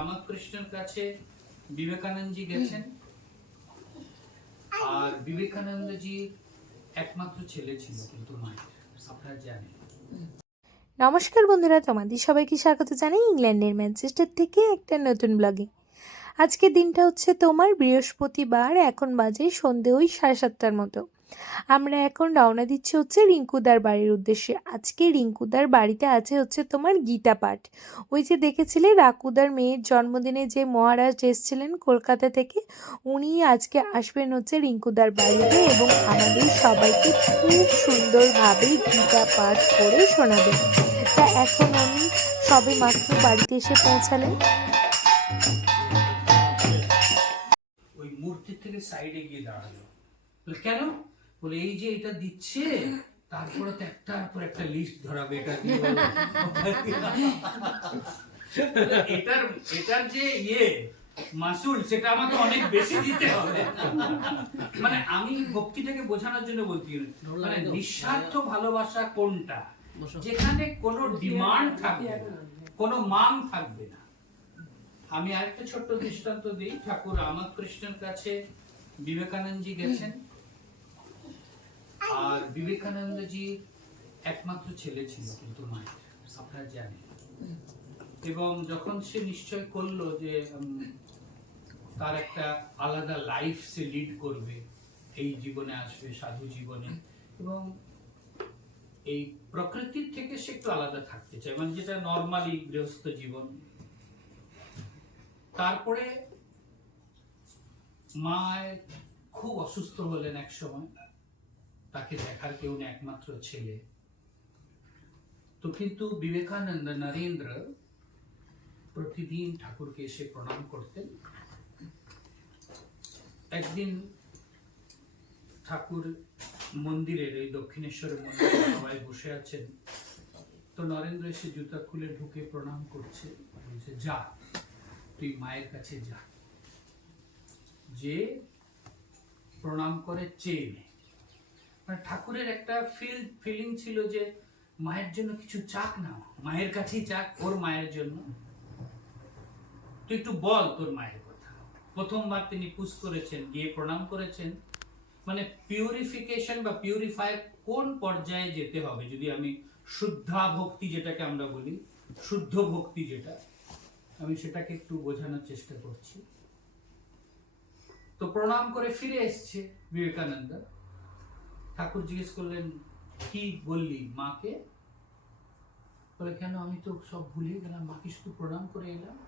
রামকৃষ্ণের কাছে বিবেকানন্দজি গেছেন। আর বিবেকানন্দজি একমাত্র ছেলে ছিল, কিন্তু মায়ের আপনারা জানেন। নমস্কার বন্ধুরা, তোমাদের সবাইকে স্বাগত জানাই ইংল্যান্ডের ম্যানচেস্টার থেকে একটা নতুন ব্লগে। আজকের দিনটা হচ্ছে তোমার বৃহস্পতিবার, এখন বাজে সন্ধে ওই সাড়ে সাতটার মতো। আমরা এখন রওনা দিচ্ছি হচ্ছে রিঙ্কুদার বাড়ির উদ্দেশ্যে। আজকে রিঙ্কুদার বাড়িতে আছে হচ্ছে তোমার গীতা পাঠ। ওই যে দেখেছিলে রাকুদার মেয়ের জন্মদিনে যে মহারাজ এসেছিলেন কলকাতা থেকে, উনি আজকে আসবেন হচ্ছে রিঙ্কুদার বাড়িতে এবং আমাদের সবাইকে খুব সুন্দরভাবে গীতা পাঠ করে শোনাবেন। তা এখন আমি সবে মাত্র বাড়িতে এসে পৌঁছালেন। ওই থেকে সাইডে গিয়ে দাঁড়াল। কেন? বলে এই যে এটা দিচ্ছে তারপরে তো একটার পর একটা লিস্ট ধরাবে এটা এটার এটার যে ইয়ে মাসুল সেটা আমাকে অনেক বেশি দিতে হবে। মানে আমি ভক্তিটাকে বোঝানোর জন্য বলছি মানে নিঃস্বার্থ ভালোবাসা কোনটা? যেখানে কোনো ডিমান্ড থাকবে না কোনো মান থাকবে না। আমি আরেকটা ছোট্ট দৃষ্টান্ত দিই ঠাকুর রামকৃষ্ণের কাছে বিবেকানন্দজি গেছেন। আর বিবেকানন্দজি একমাত্র ছেলে ছিল কিন্তু মায়ের আপনারা জানেন। এবং যখন সে নিশ্চয় করল যে তার একটা আলাদা লাইফ সে লিড করবে এই জীবনে আসবে সাধু জীবনে এবং এই প্রকৃতির থেকে সে একটু আলাদা থাকতে চায়। মানে যেটা নর্মালি গৃহস্থ জীবন। তারপরে মা খুব অসুস্থ হলেন এক সময় তাকে দেখার কেউ না একমাত্র ছেলে। তো কিন্তু বিবেকানন্দ নরেন্দ্র প্রতিদিন ঠাকুরকে এসে প্রণাম করতেন। একদিন ঠাকুর মন্দিরের এই দক্ষিণেশ্বর মন্দিরে সবাই বসে আছেন। তো নরেন্দ্র এসে জুতা খুলে ঢুকে প্রণাম করছে। বলছে, যা, তুই মায়ের কাছে যা। যে প্রণাম করে চেয়ে মানে ঠাকুরের একটা ফিল ফিলিং ছিল যে মায়ের জন্য কিছু চাক না, মায়ের কাছেই চাক, ওর মায়ের জন্য। তুই একটু বল তোর মায়ের কথা। প্রথমবার তিনি পুশ করেছেন, গিয়ে প্রণাম করেছেন। মানে পিউরিফিকেশন বা পিউরিফায়ার কোন পর্যায়ে যেতে হবে? যদি আমি শুদ্ধা ভক্তি যেটাকে আমরা বলি, শুদ্ধ ভক্তি যেটা, আমি সেটাকে একটু বোঝানোর চেষ্টা করছি। তো প্রণাম করে ফিরে এসছে বিবেকানন্দ। ঠাকুর জিজ্ঞেস করলেন, কি বললি মাকে? বলে, কেন আমি তো সব ভুলে গেলাম মাকে শুধু প্রণাম করে এলাম।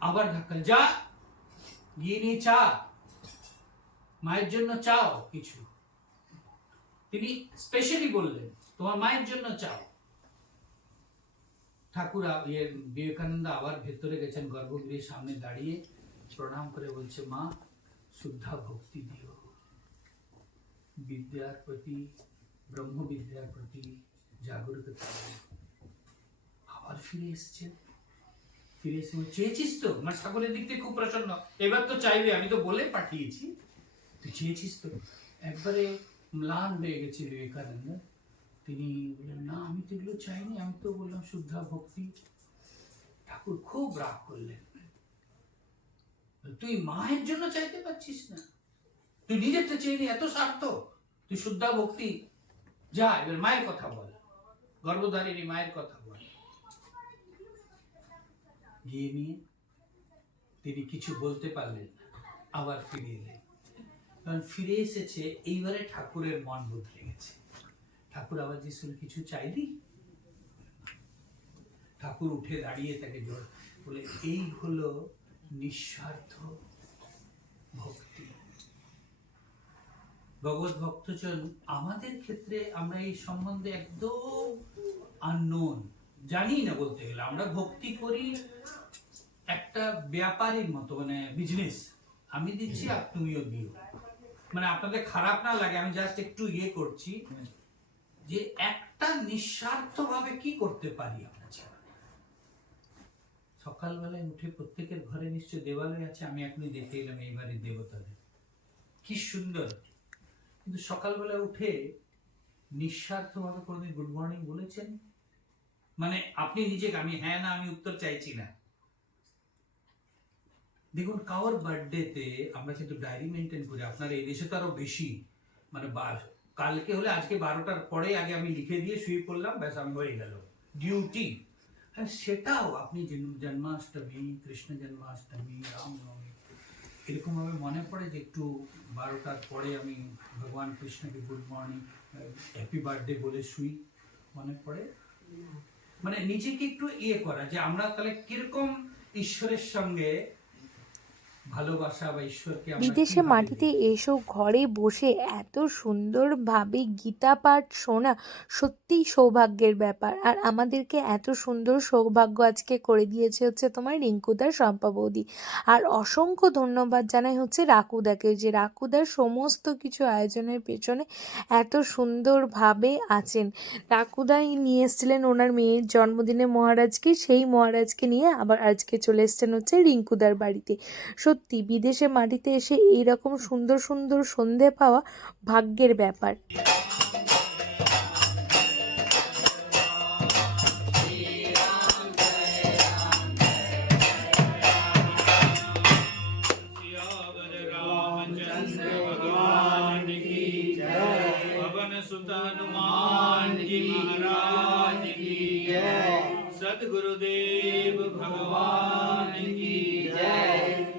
আবার ধাক্কা যা, গিয়ে নিয়ে চা। মায়ের জন্য চাও কিছু। তিনি স্পেশালি বললেন, তোমার মায়ের জন্য চাও। ঠাকুর ইয়ে বিবেকানন্দ আবার ভেতরে গেছেন গর্ভগৃহের সামনে দাঁড়িয়ে প্রণাম করে বলছে, মা, শুদ্ধা ভক্তি দিও। বিদ্যার প্রতি, ব্রহ্মবিদ্যার প্রতি জাগরুকতা দিও। আবার ফিরে এসছে। ফিরে এসে চেয়েছিস তো? আমার ঠাকুরের দিক থেকে খুব প্রসন্ন। এবার তো চাইবে, আমি তো বলে পাঠিয়েছি। তুই চেয়েছিস তো? একবারে ম্লান হয়ে গেছে বিবেকানন্দ। তিনি বললেন, না, আমি তো এগুলো চাইনি। আমি তো বললাম, শুদ্ধা ভক্তি। ঠাকুর খুব রাগ করলেন। তুই মায়ের জন্য চাইতে পারছিস না। তুই নিজের তো চেয়ে এত স্বার্থ। তুই শুদ্ধা ভক্তি? যা, এবার মায়ের কথা বল। গর্ভধারিণী মায়ের কথা বল। গিয়ে নিয়ে তিনি কিছু বলতে পারলেন আবার ফিরে এলেন। কারণ ফিরে এসেছে, এইবারে ঠাকুরের মন বদলে গেছে। ঠাকুর আবার যে শুনে কিছু চাইলি? ঠাকুর উঠে দাঁড়িয়ে তাকে জোর বলে, এই হলো নিঃস্বার্থ ভক্তি। ভগবত ভক্তজন আমাদের ক্ষেত্রে আমরা এই সম্বন্ধে একদম আননোন জানি না বলতে গেলে। আমরা ভক্তি করি একটা ব্যাপারীর মতো মানে বিজনেস আমি দিচ্ছি, আর তুমিও দিও। মানে আপনাদের খারাপ না লাগে, আমি জাস্ট একটু ইয়ে করছি। যে একটা নিঃস্বার্থ ভাবে কি করতে পারি আমরা সকালবেলায় উঠে প্রত্যেকের ঘরে নিশ্চয় দেবালয় আছে, আমি এখনই দেখে এলাম এই বাড়ির দেবতাদের। কি সুন্দর! কিন্তু সকালবেলা উঠে নিঃস্বার্থ ভাবে কোনোদিন গুড মর্নিং বলেছেন? মানে আপনি নিজে আমি হ্যাঁ না, আমি উত্তর চাইছি না। দেখুন কারোর বার্থডেতে আমরা কিন্তু ডায়েরি মেনটেন করি। আপনার এই দেশে তো আরও বেশি। মানে কালকে হলে আজকে বারোটার পরে আগে আমি লিখে দিয়ে শুয়ে পড়লাম ব্যাস, আমি হয়ে গেল। ডিউটি হ্যাঁ সেটাও আপনি জন্মাষ্টমী, কৃষ্ণ জন্মাষ্টমী রামনবমী এরকম ভাবে মনে পড়ে যে একটু বারোটার পরে আমি ভগবান কৃষ্ণকে গুড মর্নিং হ্যাপি বার্থডে বলে শুই? মনে পড়ে? মানে নিজেকে একটু ইয়ে করা যে আমরা তাহলে কীরকম ঈশ্বরের সঙ্গে ভালোবাসা বা ঈশ্বরকে আমরা বিদেশে মাটিতে দেখি? এসো ঘরে বসে এত সুন্দরভাবে গীতা পাঠ শোনা সত্যিই সৌভাগ্যের ব্যাপার। আর আমাদেরকে এত সুন্দর সৌভাগ্য আজকে করে দিয়েছে হচ্ছে তোমার রিঙ্কুদার শম্পা বৌদি। আর অসংখ্য ধন্যবাদ জানাই হচ্ছে রাকুদাকে যে রাকুদার সমস্ত কিছু আয়োজনের পেছনে এত সুন্দরভাবে আছেন। রাকুদাই নিয়ে এসেছিলেন ওনার মেয়ের জন্মদিনে মহারাজকে সেই মহারাজকে নিয়ে আবার আজকে চলে এসেছেন হচ্ছে রিঙ্কুদার বাড়িতে। সত্যি বিদেশে মাটিতে এসে এইরকম সুন্দর সুন্দর সন্ধে পাওয়া ভাগ্যের ব্যাপার सियावर रामचंद्र भगवान की जय पवन सुत हनुमान जी महाराज की जय सदगुरुदेव भगवान की जय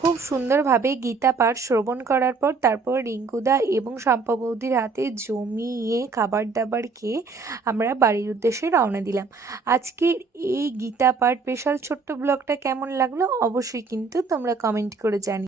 খুব সুন্দরভাবে গীতা পাঠ শ্রবণ করার পর তারপর রিঙ্কুদা এবং শম্পা বৌদির হাতে জমিয়ে খাবার দাবার খেয়ে আমরা বাড়ির উদ্দেশ্যে রওনা দিলাম। আজকের এই গীতা পাঠ স্পেশাল ছোট্ট ব্লগটা কেমন লাগল অবশ্যই কিন্তু তোমরা কমেন্ট করে জানি